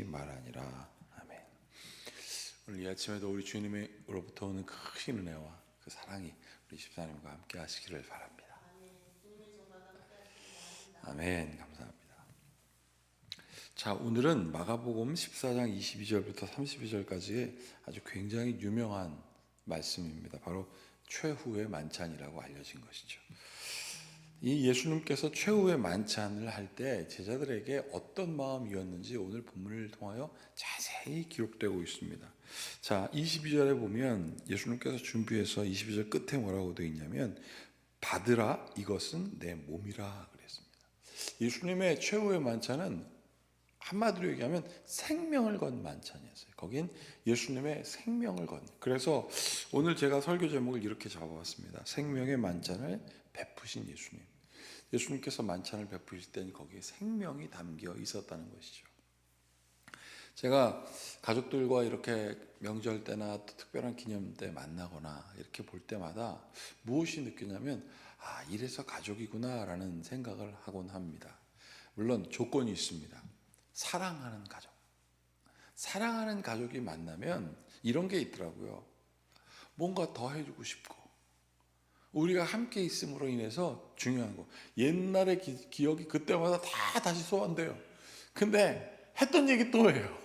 말하니라. 아멘. 오늘 이 아침에도 우리 주님으로부터 오는 크신 은혜와 그 사랑이 우리 집사님과 함께 하시기를 바랍니다. 아멘. 감사합니다. 자, 오늘은 마가복음 14장 22절부터 32절까지의 아주 굉장히 유명한 말씀입니다. 바로 최후의 만찬이라고 알려진 것이죠. 이 예수님께서 최후의 만찬을 할 때 제자들에게 어떤 마음이었는지 오늘 본문을 통하여 자세히 기록되고 있습니다. 자, 22절에 보면 예수님께서 준비해서 22절 끝에 뭐라고 되어 있냐면 받으라, 이것은 내 몸이라 그랬습니다. 예수님의 최후의 만찬은 한마디로 얘기하면 생명을 건 만찬이었어요. 거긴 예수님의 생명을 건. 그래서 오늘 제가 설교 제목을 이렇게 잡아봤습니다. 생명의 만찬을 베푸신 예수님. 예수님께서 만찬을 베푸실 때는 거기에 생명이 담겨 있었다는 것이죠. 제가 가족들과 이렇게 명절 때나 또 특별한 기념 때 만나거나 이렇게 볼 때마다 무엇이 느끼냐면 이래서 가족이구나 라는 생각을 하곤 합니다. 물론 조건이 있습니다. 사랑하는 가족. 사랑하는 가족이 만나면 이런 게 있더라고요. 뭔가 더 해주고 싶고 우리가 함께 있음으로 인해서 중요한 거, 옛날의 기억이 그때마다 다 다시 소환돼요. 근데 했던 얘기 또 해요.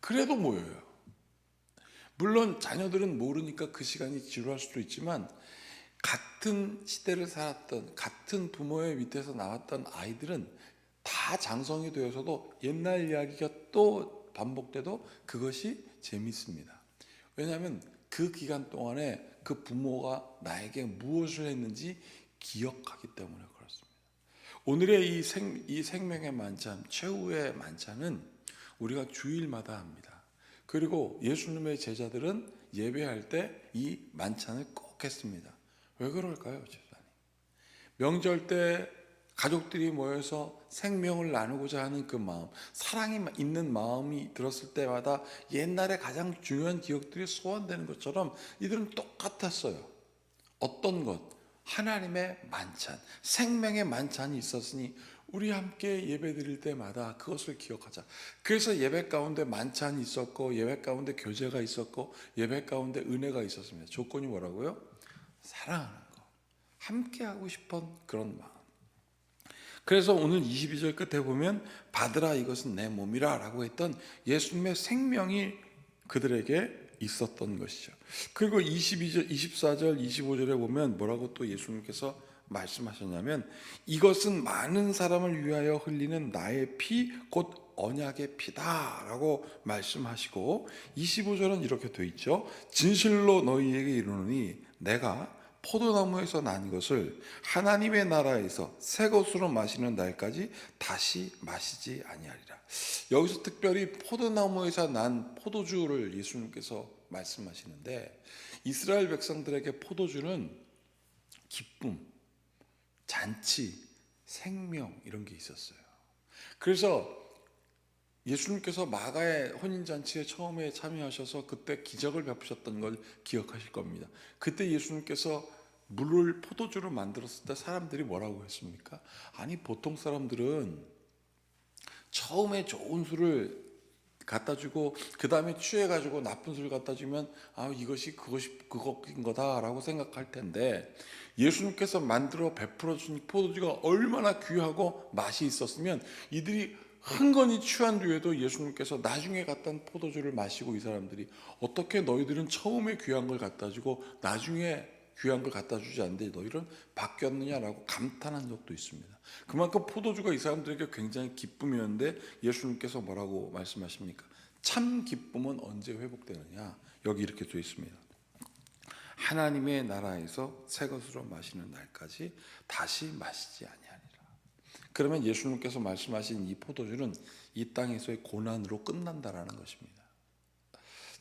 그래도 모여요. 물론 자녀들은 모르니까 그 시간이 지루할 수도 있지만 같은 시대를 살았던, 같은 부모의 밑에서 나왔던 아이들은 다 장성이 되어서도 옛날 이야기가 또 반복돼도 그것이 재밌습니다. 왜냐하면 그 기간 동안에 그 부모가 나에게 무엇을 했는지 기억하기 때문에 그렇습니다. 오늘의 이 생명의 만찬, 최후의 만찬은 우리가 주일마다 합니다. 그리고 예수님의 제자들은 예배할 때 이 만찬을 꼭 했습니다. 왜 그럴까요, 집사님? 명절 때 가족들이 모여서 생명을 나누고자 하는 그 마음, 사랑이 있는 마음이 들었을 때마다 옛날에 가장 중요한 기억들이 소환되는 것처럼 이들은 똑같았어요. 어떤 것? 하나님의 만찬, 생명의 만찬이 있었으니 우리 함께 예배 드릴 때마다 그것을 기억하자. 그래서 예배 가운데 만찬이 있었고, 예배 가운데 교제가 있었고, 예배 가운데 은혜가 있었습니다. 조건이 뭐라고요? 사랑하는 거, 함께 하고 싶은 그런 마음. 그래서 오늘 22절 끝에 보면 받으라, 이것은 내 몸이라 라고 했던 예수님의 생명이 그들에게 있었던 것이죠. 그리고 22절, 24절, 25절에 보면 뭐라고 또 예수님께서 말씀하셨냐면 이것은 많은 사람을 위하여 흘리는 나의 피, 곧 언약의 피다 라고 말씀하시고 25절은 이렇게 돼 있죠. 진실로 너희에게 이르노니 내가 포도나무에서 난 것을 하나님의 나라에서 새 것으로 마시는 날까지 다시 마시지 아니하리라. 여기서 특별히 포도나무에서 난 포도주를 예수님께서 말씀하시는데 이스라엘 백성들에게 포도주는 기쁨, 잔치, 생명 이런 게 있었어요. 그래서 예수님께서 마가의 혼인잔치에 처음에 참여하셔서 그때 기적을 베푸셨던 걸 기억하실 겁니다. 그때 예수님께서 물을 포도주로 만들었을 때 사람들이 뭐라고 했습니까? 아니 보통 사람들은 처음에 좋은 술을 갖다 주고 그 다음에 취해가지고 나쁜 술 갖다 주면 이것이 그것인 거다라고 생각할 텐데 예수님께서 만들어 베풀어 준 포도주가 얼마나 귀하고 맛이 있었으면 이들이 흥건히 취한 뒤에도 예수님께서 나중에 갖다 포도주를 마시고 이 사람들이 어떻게 너희들은 처음에 귀한 걸 갖다 주고 나중에 귀한 걸 갖다 주지 않는데 너희는 바뀌었느냐라고 감탄한 적도 있습니다. 그만큼 포도주가 이 사람들에게 굉장히 기쁨이었는데 예수님께서 뭐라고 말씀하십니까? 참 기쁨은 언제 회복되느냐? 여기 이렇게 되어 있습니다. 하나님의 나라에서 새 것으로 마시는 날까지 다시 마시지 아니하리라. 그러면 예수님께서 말씀하신 이 포도주는 이 땅에서의 고난으로 끝난다라는 것입니다.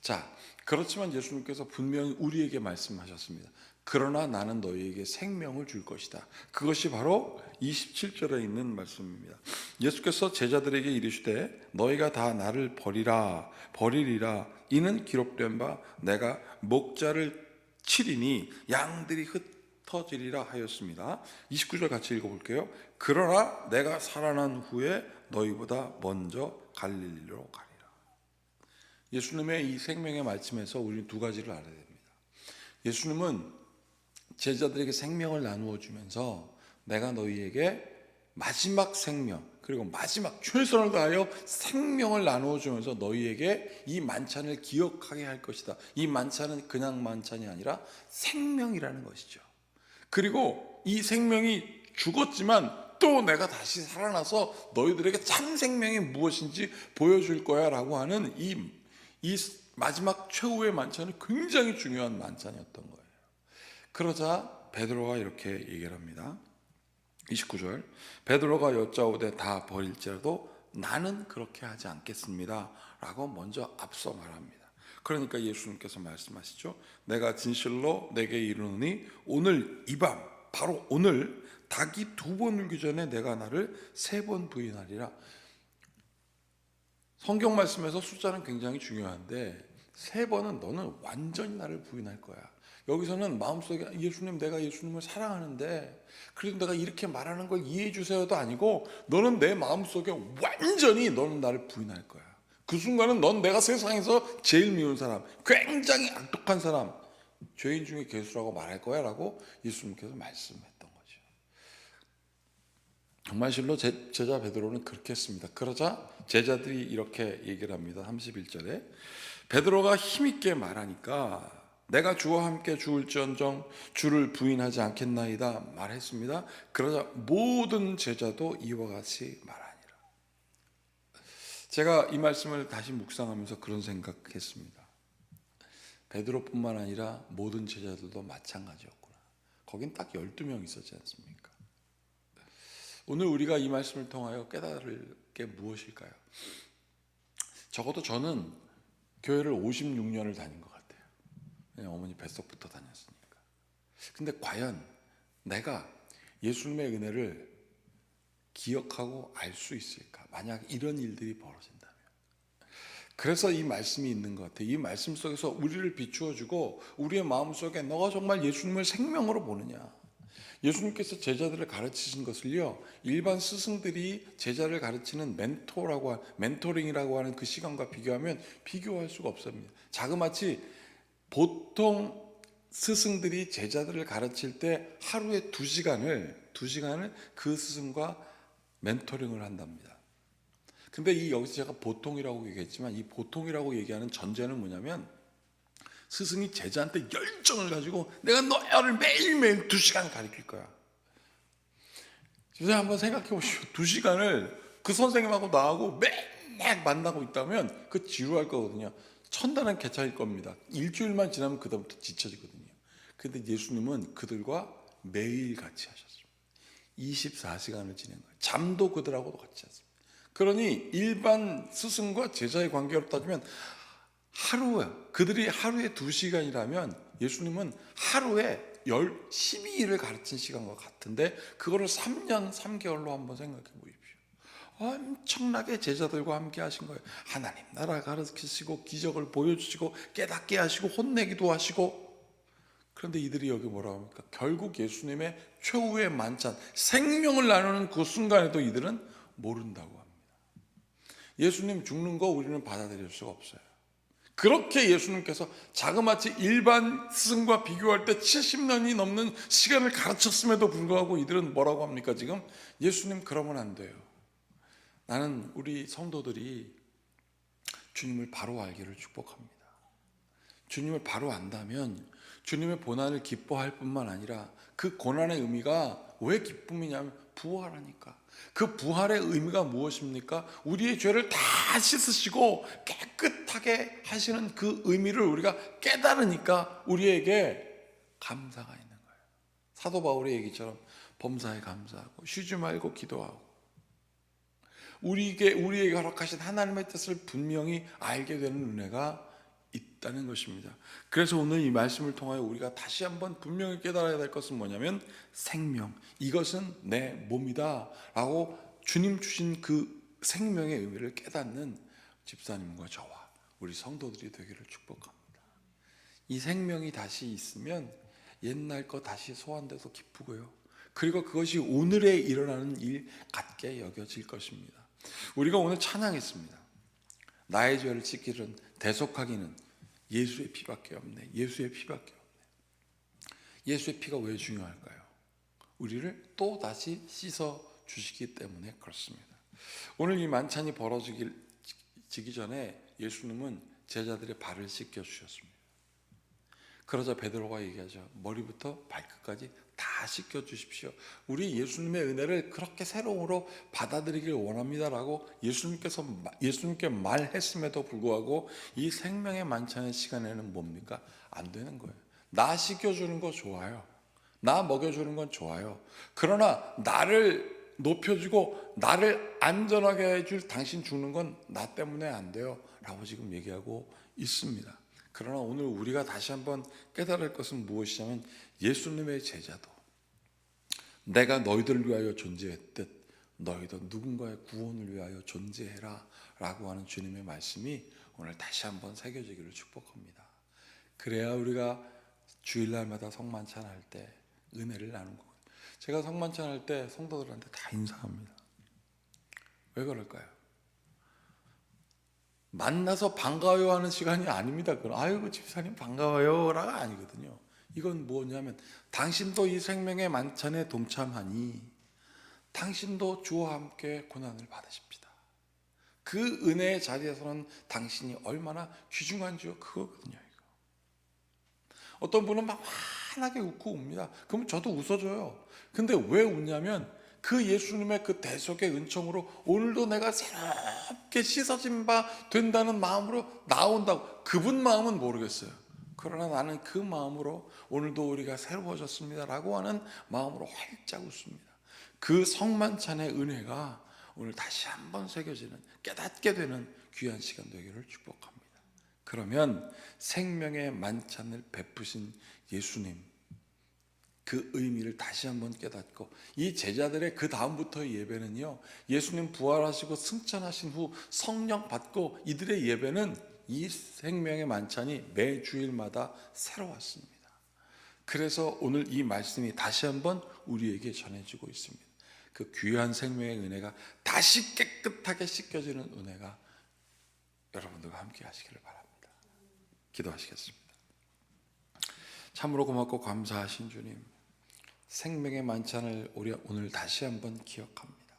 자, 그렇지만 예수님께서 분명히 우리에게 말씀하셨습니다. 그러나 나는 너희에게 생명을 줄 것이다. 그것이 바로 27절에 있는 말씀입니다. 예수께서 제자들에게 이르시되 너희가 다 나를 버리리라. 이는 기록된 바 내가 목자를 치리니 양들이 흩어지리라 하였습니다. 29절 같이 읽어볼게요. 그러나 내가 살아난 후에 너희보다 먼저 갈릴리로 가리라. 예수님의 이 생명의 말씀에서 우리는 두 가지를 알아야 됩니다. 예수님은 제자들에게 생명을 나누어 주면서 내가 너희에게 마지막 생명, 그리고 마지막 최선을 다하여 생명을 나누어 주면서 너희에게 이 만찬을 기억하게 할 것이다. 이 만찬은 그냥 만찬이 아니라 생명이라는 것이죠. 그리고 이 생명이 죽었지만 또 내가 다시 살아나서 너희들에게 참 생명이 무엇인지 보여줄 거야 라고 하는 이 마지막 최후의 만찬은 굉장히 중요한 만찬이었던 거예요. 그러자 베드로가 이렇게 얘기를 합니다. 29절, 베드로가 여짜오되 다 버릴지라도 나는 그렇게 하지 않겠습니다 라고 먼저 앞서 말합니다. 그러니까 예수님께서 말씀하시죠. 내가 진실로 내게 이르노니 오늘 이 밤, 바로 오늘 닭이 2번 울기 전에 내가 나를 3번 부인하리라. 성경 말씀에서 숫자는 굉장히 중요한데 3번은 너는 완전히 나를 부인할 거야. 여기서는 마음속에 예수님, 내가 예수님을 사랑하는데 그래도 내가 이렇게 말하는 걸 이해해 주세요도 아니고 너는 내 마음속에 완전히 너는 나를 부인할 거야. 그 순간은 넌 내가 세상에서 제일 미운 사람, 굉장히 악독한 사람, 죄인 중에 괴수라고 말할 거야 라고 예수님께서 말씀했던 거죠. 정말실로 제자 베드로는 그렇게 했습니다. 그러자 제자들이 이렇게 얘기를 합니다. 31절에 베드로가 힘있게 말하니까 내가 주와 함께 죽을지언정 주를 부인하지 않겠나이다 말했습니다. 그러자 모든 제자도 이와 같이 말하니라. 제가 이 말씀을 다시 묵상하면서 그런 생각했습니다. 베드로뿐만 아니라 모든 제자들도 마찬가지였구나. 거긴 딱 12명 있었지 않습니까? 오늘 우리가 이 말씀을 통하여 깨달을 게 무엇일까요? 적어도 저는 교회를 56년을 다닌 것 같아요. 그냥 어머니 뱃속부터 다녔으니까. 근데 과연 내가 예수님의 은혜를 기억하고 알 수 있을까? 만약 이런 일들이 벌어진다면. 그래서 이 말씀이 있는 것 같아요. 이 말씀 속에서 우리를 비추어주고 우리의 마음속에 너가 정말 예수님을 생명으로 보느냐. 예수님께서 제자들을 가르치신 것을요, 일반 스승들이 제자를 가르치는 멘토링이라고 하는 그 시간과 비교하면 비교할 수가 없습니다. 자그마치 보통 스승들이 제자들을 가르칠 때 하루에 2시간을 그 스승과 멘토링을 한답니다. 근데 여기서 제가 보통이라고 얘기했지만 이 보통이라고 얘기하는 전제는 뭐냐면 스승이 제자한테 열정을 가지고 내가 너를 매일매일 2시간 가르칠 거야. 선생님 한번 생각해 보시오. 2시간을 그 선생님하고 나하고 맨날 만나고 있다면 그 지루할 거거든요. 천단은 괜찮을 겁니다. 일주일만 지나면 그다음부터 지쳐지거든요. 그런데 예수님은 그들과 매일 같이 하셨습니다. 24시간을 지낸 거예요. 잠도 그들하고도 같이 했습니다. 그러니 일반 스승과 제자의 관계로 따지면 그들이 하루에 2시간이라면 예수님은 하루에 12일을 가르친 시간과 같은데 그거를 3년 3개월로 한번 생각해 보십시오. 엄청나게 제자들과 함께 하신 거예요. 하나님 나라 가르치시고 기적을 보여주시고 깨닫게 하시고 혼내기도 하시고. 그런데 이들이 여기 뭐라고 합니까? 결국 예수님의 최후의 만찬, 생명을 나누는 그 순간에도 이들은 모른다고 합니다. 예수님 죽는 거 우리는 받아들일 수가 없어요. 그렇게 예수님께서 자그마치 일반 스승과 비교할 때 70년이 넘는 시간을 가르쳤음에도 불구하고 이들은 뭐라고 합니까? 지금 예수님 그러면 안 돼요. 나는 우리 성도들이 주님을 바로 알기를 축복합니다. 주님을 바로 안다면 주님의 고난을 기뻐할 뿐만 아니라 그 고난의 의미가 왜 기쁨이냐면 부활하니까. 그 부활의 의미가 무엇입니까? 우리의 죄를 다 씻으시고 깨끗하게 하시는 그 의미를 우리가 깨달으니까 우리에게 감사가 있는 거예요. 사도 바울의 얘기처럼 범사에 감사하고 쉬지 말고 기도하고 우리에게 허락하신 하나님의 뜻을 분명히 알게 되는 은혜가 있다는 것입니다. 그래서 오늘 이 말씀을 통하여 우리가 다시 한번 분명히 깨달아야 될 것은 뭐냐면 생명, 이것은 내 몸이다 라고 주님 주신 그 생명의 의미를 깨닫는 집사님과 저와 우리 성도들이 되기를 축복합니다. 이 생명이 다시 있으면 옛날 거 다시 소환돼서 기쁘고요, 그리고 그것이 오늘에 일어나는 일 같게 여겨질 것입니다. 우리가 오늘 찬양했습니다. 나의 죄를 씻기는 대속하기는 예수의 피밖에 없네. 예수의 피밖에 없네. 예수의 피가 왜 중요할까요? 우리를 또 다시 씻어 주시기 때문에 그렇습니다. 오늘 이 만찬이 벌어지기 전에 예수님은 제자들의 발을 씻겨 주셨습니다. 그러자 베드로가 얘기하죠. 머리부터 발끝까지 다 씻겨 주십시오. 우리 예수님의 은혜를 그렇게 새로움으로 받아들이길 원합니다라고 예수님께 말했음에도 불구하고 이 생명의 만찬의 시간에는 뭡니까? 안 되는 거예요. 나 씻겨주는 거 좋아요. 나 먹여주는 건 좋아요. 그러나 나를 높여주고 나를 안전하게 해줄 당신 죽는 건 나 때문에 안 돼요 라고 지금 얘기하고 있습니다. 그러나 오늘 우리가 다시 한번 깨달을 것은 무엇이냐면 예수님의 제자도 내가 너희들을 위하여 존재했듯 너희도 누군가의 구원을 위하여 존재해라 라고 하는 주님의 말씀이 오늘 다시 한번 새겨지기를 축복합니다. 그래야 우리가 주일날마다 성만찬 할 때 은혜를 나눈 거예요. 제가 성만찬 할 때 성도들한테 다 인사합니다. 왜 그럴까요? 만나서 반가워요 하는 시간이 아닙니다. 아이고 집사님 반가워요라가 아니거든요. 이건 뭐냐면 당신도 이 생명의 만찬에 동참하니 당신도 주와 함께 고난을 받으십시다. 그 은혜의 자리에서는 당신이 얼마나 귀중한지요 그거거든요. 이거. 어떤 분은 막 환하게 웃고 웁니다. 그러면 저도 웃어줘요. 근데 왜 웃냐면 그 예수님의 그 대속의 은총으로 오늘도 내가 새롭게 씻어진 바 된다는 마음으로 나온다고. 그분 마음은 모르겠어요. 그러나 나는 그 마음으로 오늘도 우리가 새로워졌습니다라고 하는 마음으로 활짝 웃습니다. 그 성만찬의 은혜가 오늘 다시 한번 새겨지는 깨닫게 되는 귀한 시간 되기를 축복합니다. 그러면 생명의 만찬을 베푸신 예수님 그 의미를 다시 한번 깨닫고 이 제자들의 그 다음부터의 예배는요 예수님 부활하시고 승천하신 후 성령 받고 이들의 예배는 이 생명의 만찬이 매 주일마다 새로웠습니다. 그래서 오늘 이 말씀이 다시 한번 우리에게 전해지고 있습니다. 그 귀한 생명의 은혜가 다시 깨끗하게 씻겨지는 은혜가 여러분들과 함께 하시기를 바랍니다. 기도하시겠습니다. 참으로 고맙고 감사하신 주님, 생명의 만찬을 우리 오늘 다시 한번 기억합니다.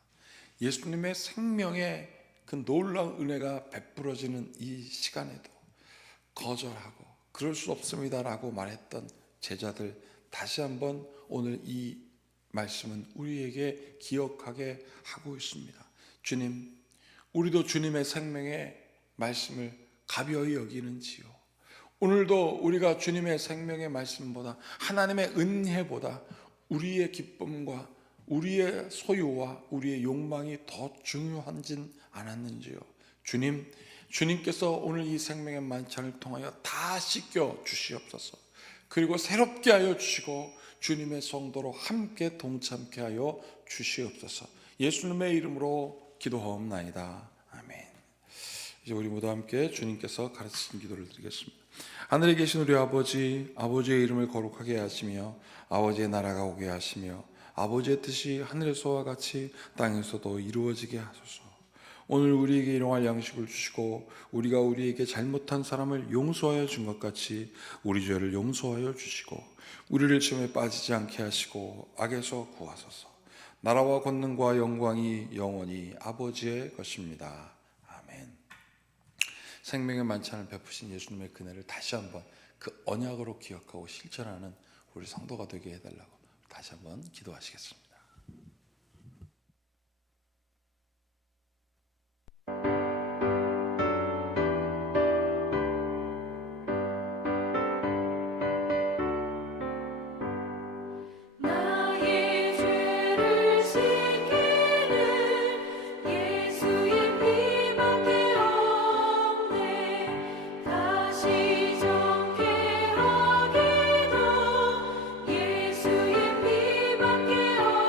예수님의 생명의 그 놀라운 은혜가 베풀어지는 이 시간에도 거절하고 그럴 수 없습니다라고 말했던 제자들 다시 한번 오늘 이 말씀은 우리에게 기억하게 하고 있습니다. 주님, 우리도 주님의 생명의 말씀을 가벼이 여기는지요? 오늘도 우리가 주님의 생명의 말씀보다 하나님의 은혜보다 우리의 기쁨과 우리의 소유와 우리의 욕망이 더 중요한진 않았는지요? 주님, 주님께서 오늘 이 생명의 만찬을 통하여 다 씻겨 주시옵소서. 그리고 새롭게 하여 주시고 주님의 성도로 함께 동참케 하여 주시옵소서. 예수님의 이름으로 기도하옵나이다. 아멘. 이제 우리 모두 함께 주님께서 가르치신 기도를 드리겠습니다. 하늘에 계신 우리 아버지, 아버지의 이름을 거룩하게 하시며 아버지의 나라가 오게 하시며 아버지의 뜻이 하늘에서와 같이 땅에서도 이루어지게 하소서. 오늘 우리에게 일용할 양식을 주시고 우리가 우리에게 잘못한 사람을 용서하여 준 것 같이 우리 죄를 용서하여 주시고 우리를 시험에 빠지지 않게 하시고 악에서 구하소서. 나라와 권능과 영광이 영원히 아버지의 것입니다. 아멘. 생명의 만찬을 베푸신 예수님의 그네를 다시 한번 그 언약으로 기억하고 실천하는 우리 성도가 되게 해달라고 다시 한번 기도하시겠습니다. 예수의 피밖에